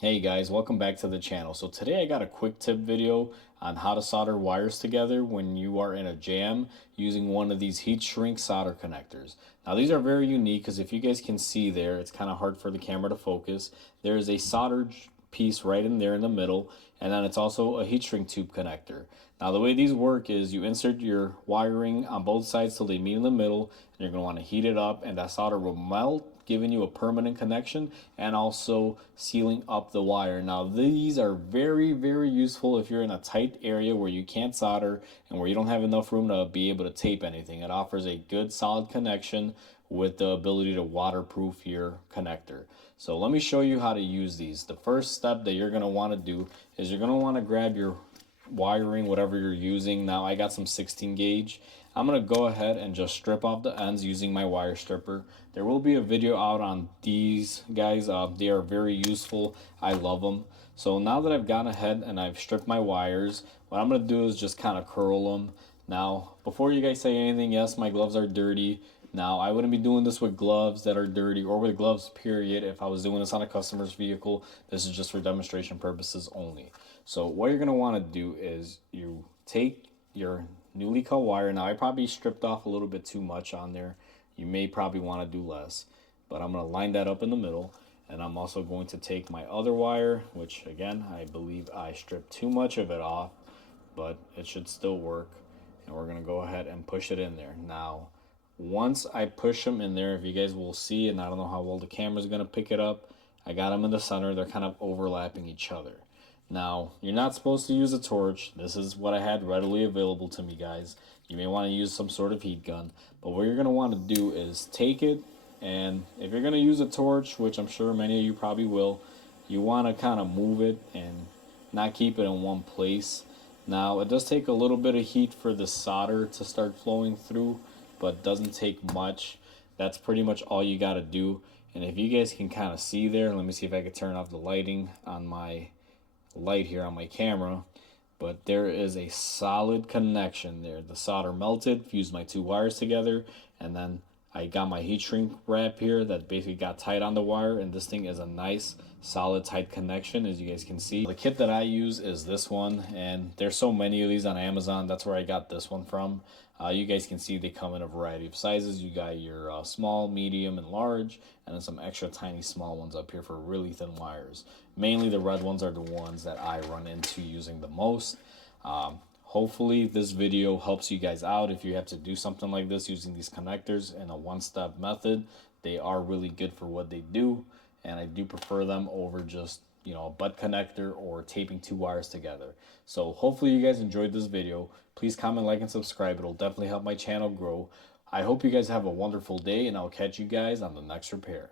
Hey guys, welcome back to the channel. So today I got a quick tip video on how to solder wires together when you are in a jam using one of these heat shrink solder connectors. Now these are very unique because if you guys can see there, it's kind of hard for the camera to focus. There is a soldered piece right in there in the middle, and then it's also a heat shrink tube connector. Now the way these work is you insert your wiring on both sides till they meet in the middle, and you're going to want to heat it up, and that solder will melt, giving you a permanent connection and also sealing up the wire. Now these are very useful if you're in a tight area where you can't solder and where you don't have enough room to be able to tape anything. It offers a good solid connection with the ability to waterproof your connector. So let me show you how to use these. The first step that you're going to want to do is you're going to want to grab your wiring, whatever you're using. Now I got some 16 gauge. I'm going to go ahead and just strip off the ends using my wire stripper. There will be a video out on these guys. They are very useful. I love them. So now that I've gone ahead and I've stripped my wires, what I'm going to do is just kind of curl them. Now, before you guys say anything, yes, my gloves are dirty. Now, I wouldn't be doing this with gloves that are dirty or with gloves, period. If I was doing this on a customer's vehicle, this is just for demonstration purposes only. So what you're going to want to do is you take your newly cut wire. Now, I probably stripped off a little bit too much on there. You may probably want to do less, but I'm going to line that up in the middle. And I'm also going to take my other wire, which again, I believe I stripped too much of it off, but it should still work. And we're going to go ahead and push it in there. Now, once I push them in there, if you guys will see, and I don't know how well the camera's going to pick it up, I got them in the center. They're kind of overlapping each other. Now, you're not supposed to use a torch. This is what I had readily available to me, guys. You may want to use some sort of heat gun, but what you're going to want to do is take it, and if you're going to use a torch, which I'm sure many of you probably will, you want to kind of move it and not keep it in one place. Now, it does take a little bit of heat for the solder to start flowing through, but doesn't take much. That's pretty much all you got to do. And if you guys can kind of see there, let me see if I can turn off the lighting on my light here on my camera, but there is a solid connection there. The solder melted, fused my two wires together, and then I got my heat shrink wrap here that basically got tight on the wire, and this thing is a nice solid tight connection, as you guys can see. The kit that I use is this one, and there's so many of these on Amazon. That's where I got this one from. You guys can see they come in a variety of sizes. You got your small, medium, and large, and then some extra tiny small ones up here for really thin wires. Mainly the red ones are the ones that I run into using the most. Hopefully this video helps you guys out if you have to do something like this using these connectors in a one-step method. They are really good for what they do, and I do prefer them over just a butt connector or taping two wires together. So hopefully you guys enjoyed this video. Please comment, like, and subscribe. It'll definitely help my channel grow. I hope you guys have a wonderful day, and I'll catch you guys on the next repair.